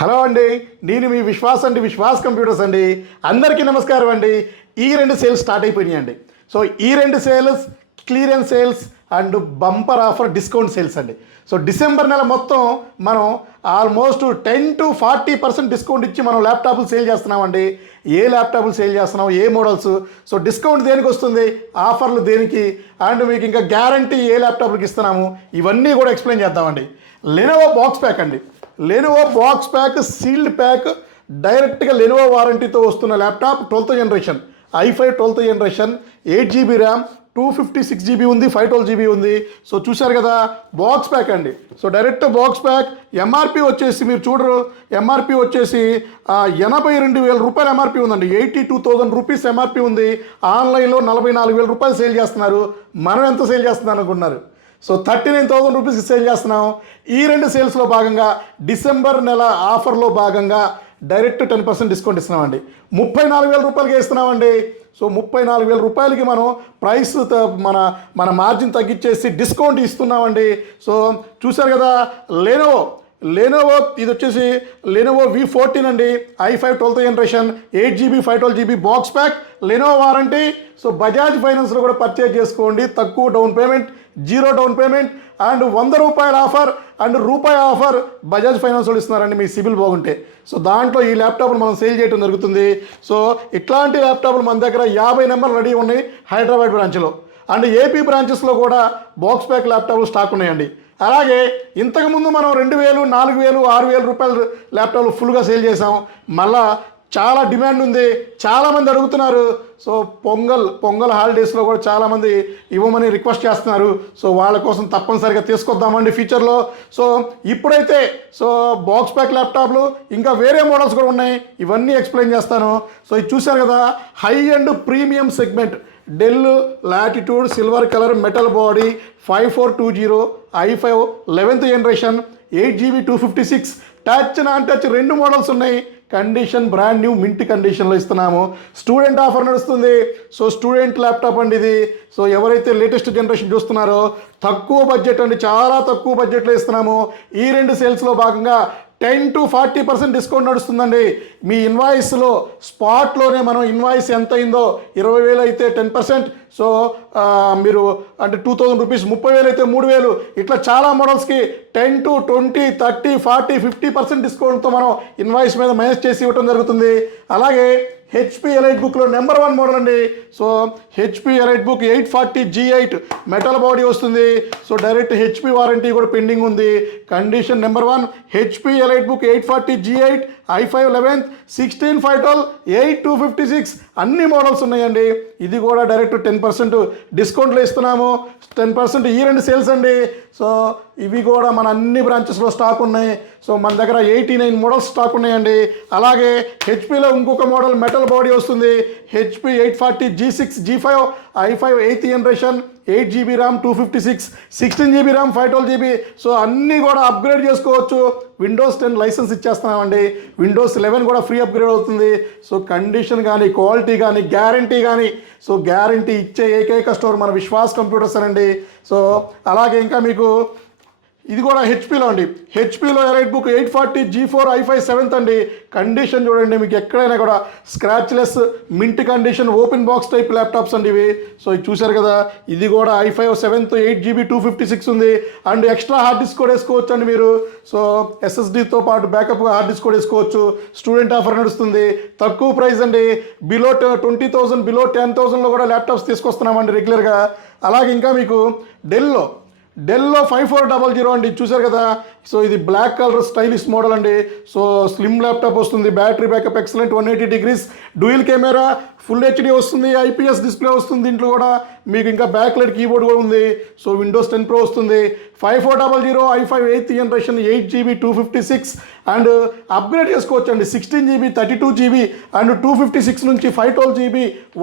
Hello అండి, నేను మీ విశ్వాస్ అండి, విశ్వాస్ కంప్యూటర్స్ అండి. అందరికీ నమస్కారం అండి. ఈ రెండు సేల్స్ స్టార్ట్ అయిపోయినాయి అండి. సో ఈ రెండు sales clearance sales and bumper offer discount sales అండి. సో డిసెంబర్ నెల మొత్తం మనం ఆల్మోస్ట్ 10 to 40% డిస్కౌంట్ ఇచ్చి మనం ల్యాప్టాప్లు సేల్ చేస్తున్నామండి. ఏ ల్యాప్టాప్లు సేల్ చేస్తున్నాం, ఏ మోడల్స్, సో డిస్కౌంట్ దేనికి వస్తుంది, ఆఫర్లు దేనికి, అండ్ మీకు ఇంకా గ్యారంటీ ఏ ల్యాప్టాప్లకు ఇస్తున్నాము, ఇవన్నీ కూడా ఎక్స్ప్లెయిన్ చేద్దామండి. లెనోవో బాక్స్ ప్యాక్ అండి. Lenovo box pack sealed pack డైరెక్ట్గా లెనోవో వారంటీతో వస్తున్న laptop 12th generation i5 12th generation 8GB RAM 256GB ఉంది, 512GB ఉంది. సో చూశారు కదా బాక్స్ ప్యాక్ అండి. So direct box pack MRP వచ్చేసి మీరు చూడరు, ఎంఆర్పి వచ్చేసి 82,000 రూపాయలు ఎంఆర్పి ఉందండి. 82,000 రూపీస్ ఎంఆర్పి ఉంది. ఆన్లైన్లో 44,000 రూపాయలు సేల్ చేస్తున్నారు. మనం ఎంత సేల్ చేస్తున్నాం అనుకున్నారు? సో 39,000 రూపీస్కి సేల్ చేస్తున్నాం. ఈ రెండు సేల్స్లో భాగంగా డిసెంబర్ నెల ఆఫర్లో భాగంగా డైరెక్ట్ 10% డిస్కౌంట్ ఇస్తున్నామండి. 34,000 రూపాయలకి ఇస్తున్నామండి. సో 34,000 రూపాయలకి మనం ప్రైస్ మన మార్జిన్ తగ్గించేసి డిస్కౌంట్ ఇస్తున్నామండి. సో చూసారు కదా లెనోవో ఇది వచ్చేసి లెనోవో V14 అండి. i5 12th generation 8GB 512GB box pack Lenovo warranty. So Bajaj ఫైనాన్స్లో కూడా పర్చేజ్ చేసుకోండి. తక్కువ down payment, 0 down payment and 100 రూపాయల ఆఫర్ అండ్ రూపాయి ఆఫర్ బజాజ్ ఫైనాన్స్ వాళ్ళు ఇస్తున్నారండి మీ సిబిల్ బాగుంటే. సో దాంట్లో ఈ ల్యాప్టాప్లు మనం సేల్ చేయడం జరుగుతుంది. సో ఇట్లాంటి ల్యాప్టాప్లు మన దగ్గర 50 నెంబర్లు రెడీ ఉన్నాయి హైదరాబాద్ బ్రాంచ్లో, అండ్ ఏపీ బ్రాంచెస్లో కూడా బాక్స్ ప్యాక్ ల్యాప్టాప్లు స్టాక్ ఉన్నాయండి. అలాగే ఇంతకుముందు మనం 2,000, 4,000, 6,000 రూపాయల ల్యాప్టాప్లు ఫుల్గా సేల్ చేసాం. మళ్ళా చాలా డిమాండ్ ఉంది, చాలామంది అడుగుతున్నారు. సో పొంగల్ హాలిడేస్లో కూడా చాలామంది ఇవ్వమని రిక్వెస్ట్ చేస్తున్నారు. సో వాళ్ళ కోసం తప్పనిసరిగా తీసుకొద్దామండి ఫ్యూచర్లో. సో ఇప్పుడైతే సో బాక్స్ ప్యాక్ ల్యాప్టాప్లు ఇంకా వేరే మోడల్స్ కూడా ఉన్నాయి, ఇవన్నీ ఎక్స్ప్లెయిన్ చేస్తాను. సో ఇది చూశారు కదా high and premium segment del latitude silver colour metal body 5420 i5 11th generation 8GB 256 touch non touch రెండు మోడల్స్ ఉన్నాయి. కండిషన్ బ్రాండ్ న్యూ మింట్ కండిషన్లో ఇస్తున్నాము. స్టూడెంట్ ఆఫర్ నడుస్తుంది. సో స్టూడెంట్ ల్యాప్టాప్ అండి ఇది. సో ఎవరైతే లేటెస్ట్ జనరేషన్ చూస్తున్నారో తక్కువ బడ్జెట్ అండి, చాలా తక్కువ బడ్జెట్లో ఇస్తున్నాము. ఈ రెండు సేల్స్లో భాగంగా 10 to 40% డిస్కౌంట్ నడుస్తుందండి. మీ ఇన్వాయిస్లో స్పాట్లోనే మనం ఇన్వాయిస్ ఎంత అయిందో 20,000 అయితే 10%, సో మీరు అంటే 2,000 రూపీస్, 30,000 అయితే 3,000, ఇట్లా చాలా మోడల్స్కి 10 to 20, 30, 40, 50% డిస్కౌంట్తో మనం ఇన్వాయిస్ మీద మైనస్ చేసి ఇవ్వడం జరుగుతుంది. అలాగే హెచ్పి ఎలైట్ బుక్లో నెంబర్ 1 మోడల్ అండి. So HP elite book 840G8 metal body వస్తుంది. సో డైరెక్ట్ హెచ్పి వారంటీ కూడా పెండింగ్ ఉంది. Condition number 1 HP elite book 840G8 i5 11th 16 512 8 256 అన్ని మోడల్స్ ఉన్నాయండి. ఇది కూడా డైరెక్ట్ 10% డిస్కౌంట్లో ఇస్తున్నాము. 10% ఈ రెండు సేల్స్ అండి. సో ఇవి కూడా మన అన్ని బ్రాంచెస్లో స్టాక్ ఉన్నాయి. సో మన దగ్గర 89 మోడల్స్ స్టాక్ ఉన్నాయండి. అలాగే హెచ్పిలో ఇంకొక మోడల్ మెటల్ బాడీ వస్తుంది. HP 840G6 G5 i5 8th generation 8GB RAM 256 16GB RAM 512GB. So అన్నీ కూడా అప్గ్రేడ్ చేసుకోవచ్చు. Windows 10 licence ఇచ్చేస్తున్నామండి. విండోస్ 11 కూడా ఫ్రీ అప్గ్రేడ్ అవుతుంది. సో కండిషన్ కానీ, క్వాలిటీ కానీ, గ్యారంటీ కానీ, సో గ్యారంటీ ఇచ్చే ఏకైక స్టోర్ మన విశ్వాస్ కంప్యూటర్స్ అండి. సో అలాగే ఇంకా మీకు ఇది కూడా హెచ్పిలో అండి. హెచ్పిలో elite book 840G4 i5 7th అండి. కండిషన్ చూడండి, మీకు ఎక్కడైనా కూడా scratchless mint condition open box type laptops అండి ఇవి. సో ఇది చూశారు కదా, ఇది కూడా i5 7th 8GB 256 ఉంది. అండ్ ఎక్స్ట్రా హార్డ్ డిస్క్ కూడా వేసుకోవచ్చు అండి మీరు. సో ఎస్ఎస్డితో పాటు బ్యాకప్ హార్డ్ డిస్క్ కూడా వేసుకోవచ్చు. స్టూడెంట్ ఆఫర్ నడుస్తుంది. తక్కువ ప్రైస్ అండి. బిలో 20,000, బిలో 10,000లో కూడా ల్యాప్టాప్స్ తీసుకొస్తున్నామండి రెగ్యులర్గా. అలాగే ఇంకా మీకు డెల్లో 5400 అండి. చూసారు కదా, సో ఇది బ్లాక్ కలర్ స్టైలిష్ మోడల్ అండి. సో స్లిమ్ ల్యాప్టాప్ వస్తుంది. Battery backup excellent, 180 degrees dual camera, full HD వస్తుంది, ఐపీఎస్ డిస్ప్లే వస్తుంది. దీంట్లో కూడా మీకు ఇంకా బ్యాక్ లైట్ కీబోర్డ్ కూడా ఉంది. సో విండోస్ 10 Pro వస్తుంది. 5400 i5 8th generation 8GB 256 and upgrade చేసుకోవచ్చు అండి. 16GB 32GB అండ్ 256 నుంచి 512GB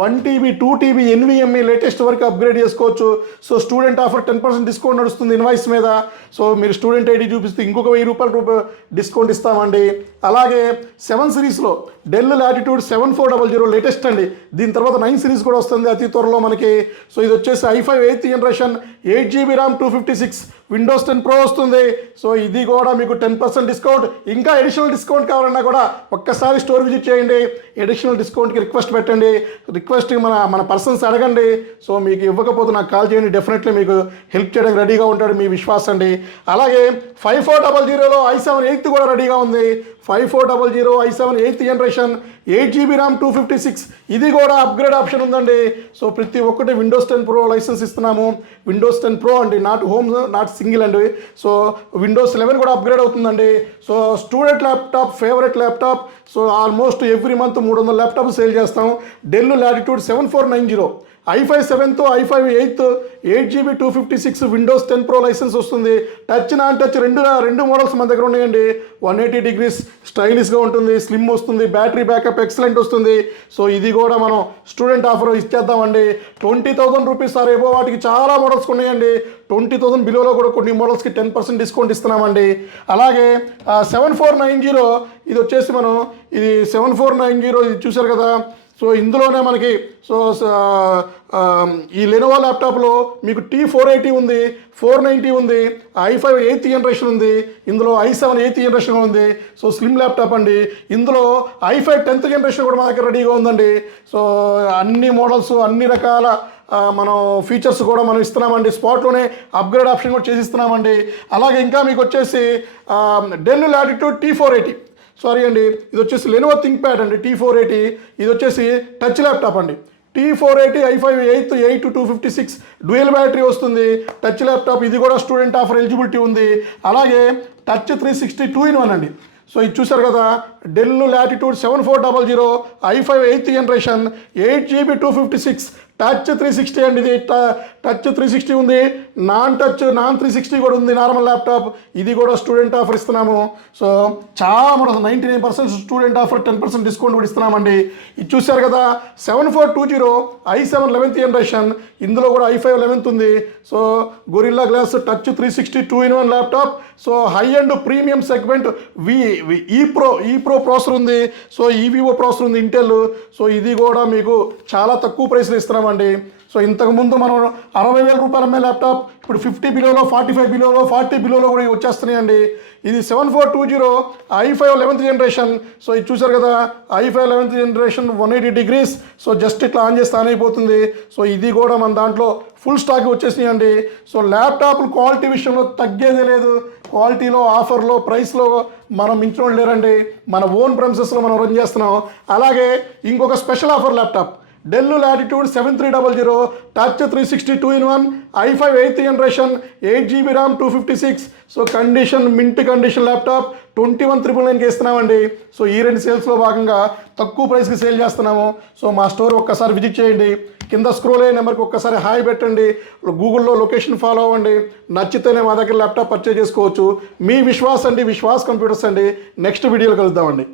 1TB 2TB NVMe latest వరకు అప్గ్రేడ్ చేసుకోవచ్చు. సో స్టూడెంట్ ఆఫర్ 10% డిస్కౌంట్ నడుస్తుంది ఇన్వాయిస్ మీద. సో మీరు స్టూడెంట్ ఐడి చూపిస్తే ఇంకొక 1,000 రూపాయలు డిస్కౌంట్ ఇస్తామండి. అలాగే 7 సిరీస్లో డెల్ లాటిట్యూడ్ 7400 లేటెస్ట్ అండి. దీని తర్వాత 9 సిరీస్ కూడా వస్తుంది అతి త్వరలో మనకి. సో ఇది వచ్చేసి i5 8th generation 8GB RAM 256 విండోస్ 10 Pro వస్తుంది. సో ఇది కూడా మీకు 10% డిస్కౌంట్. ఇంకా అడిషనల్ డిస్కౌంట్ కావాలన్నా కూడా ఒక్కసారి స్టోర్ విజిట్ చేయండి. అడిషనల్ డిస్కౌంట్కి రిక్వెస్ట్ పెట్టండి. రిక్వెస్ట్ మన పర్సన్స్ అడగండి. సో మీకు ఇవ్వకపోతే నాకు కాల్ చేయండి. డెఫినెట్లీ మీకు హెల్ప్ చేయడానికి రెడీగా ఉంటాడు మీ విశ్వాస్ అండి. అలాగే 5400లో i7 8th కూడా రెడీగా ఉంది. 5400 i7 8th generation 8GB RAM 256 ఇది కూడా అప్గ్రేడ్ ఆప్షన్ ఉందండి. సో ప్రతి ఒక్కటి విండోస్ 10 Pro లైసెన్స్ ఇస్తున్నాము. విండోస్ 10 Pro అండి, నాట్ హోమ్, నాట్ సింగిల్ అండి. సో విండోస్ 11 కూడా అప్గ్రేడ్ అవుతుందండి. So student laptop, favourite laptop. So almost every month 300 laptop sale చేస్తాం. Dell Latitude 7490 i5 7th i5 8th 8GB 256 విండోస్ 10 Pro లైసెన్స్ వస్తుంది. Touch non touch రెండు models మన దగ్గర ఉన్నాయండి. 180 degrees స్టైలిష్గా ఉంటుంది, స్లిమ్ వస్తుంది, బ్యాటరీ బ్యాకప్ ఎక్సలెంట్ వస్తుంది. సో ఇది కూడా మనం స్టూడెంట్ ఆఫర్ ఇచ్చేద్దామండి. 20,000 రూపీస్ ఆర్ ఎబో వాటికి చాలా మోడల్స్ ఉన్నాయండి. 20,000 బిలోలో కూడా కొన్ని మోడల్స్కి 10% డిస్కౌంట్ ఇస్తున్నామండి. అలాగే 7490 ఇది వచ్చేసి మనం ఇది 7490 ఇది చూసారు కదా. సో ఇందులోనే మనకి ఈ లెనోవో ల్యాప్టాప్లో మీకు T480 ఉంది, 490 ఉంది, i5 8th జనరేషన్ ఉంది, ఇందులో i7 8th జనరేషన్ ఉంది. సో స్లిమ్ ల్యాప్టాప్ అండి. ఇందులో i5 10th జనరేషన్ కూడా మా దగ్గర రెడీగా ఉందండి. సో అన్ని మోడల్స్, అన్ని రకాల మనం ఫీచర్స్ కూడా మనం ఇస్తున్నామండి. స్పాట్లోనే అప్గ్రేడ్ ఆప్షన్ కూడా చేసిస్తున్నామండి. అలాగే ఇంకా మీకు వచ్చేసి డెల్ లాటిట్యూడ్ T480, సారీ అండి, ఇది వచ్చేసి లెనోవో థింక్ప్యాడ్ అండి T480. ఇది వచ్చేసి టచ్ ల్యాప్టాప్ అండి. T480 i5 8th 8 256 dual battery వస్తుంది. టచ్ ల్యాప్టాప్, ఇది కూడా స్టూడెంట్ ఆఫర్ ఎలిజిబిలిటీ ఉంది. అలాగే టచ్ 360 2-in-1 అండి. సో ఇది చూసారు కదా, del latitude 7400 i5 8th generation 8GB 256 touch 360 అండి. ఇది టచ్ 360 ఉంది, నాన్ 360 కూడా ఉంది నార్మల్ ల్యాప్టాప్. ఇది కూడా స్టూడెంట్ ఆఫర్ ఇస్తున్నాము. సో చాలా మోడల్స్ 99% స్టూడెంట్ ఆఫర్, 10% డిస్కౌంట్ కూడా ఇస్తున్నామండి. ఇది చూసారు కదా 7420 i7 11th జనరేషన్, ఇందులో కూడా i5 11th ఉంది. So Gorilla Glass touch 360 2-in-1 laptop. So high and premium segment ఈ ప్రో ప్రాసెసర్ ఉంది. సో ఈవీఓ ప్రాసెసర్ ఉంది ఇంటెల్. సో ఇది కూడా మీకు చాలా తక్కువ ప్రైస్లో ఇస్తున్నామండి. సో ఇంతకుముందు మనం 60,000 రూపాయలు అమ్మే ల్యాప్టాప్ ఇప్పుడు 50 బిలోలో, 45 బిలోలో, 40 బిలోలో కూడా వచ్చేస్తున్నాయండి. ఇది 7420 i5 11th జనరేషన్. సో ఇది చూసారు కదా i5 11th generation 180 degrees. So just ఇట్లా ఆన్ చేస్తే ఆన్ అయిపోతుంది. సో ఇది కూడా మన దాంట్లో ఫుల్ స్టాక్ వచ్చేసినాయండి. సో ల్యాప్టాప్లు క్వాలిటీ విషయంలో తగ్గేదే లేదు. క్వాలిటీలో, ఆఫర్లో, ప్రైస్లో మనం మించిన వాళ్ళు లేరండి. మన ఓన్ ప్రెమిసెస్లో మనం రన్ చేస్తున్నాం. అలాగే ఇంకొక special offer laptop Dell Latitude 7300 touch 360 2-in-1 i5 8th generation 8GB RAM 256. So mint condition laptop 21,999కి ఇస్తున్నామండి. సో ఈ రెండు సేల్స్లో భాగంగా తక్కువ ప్రైస్కి సేల్ చేస్తున్నాము. సో మా స్టోర్ ఒక్కసారి విజిట్ చేయండి. కింద స్క్రోల్ అయ్యే నెంబర్కి ఒక్కసారి హాయ్ పెట్టండి. గూగుల్లో లొకేషన్ ఫాలో అవ్వండి. నచ్చితేనే మా దగ్గర ల్యాప్టాప్ పర్చేజ్ చేసుకోవచ్చు. మీ విశ్వాస్ అండి, విశ్వాస్ కంప్యూటర్స్ అండి. నెక్స్ట్ వీడియోలో కలుద్దామండి.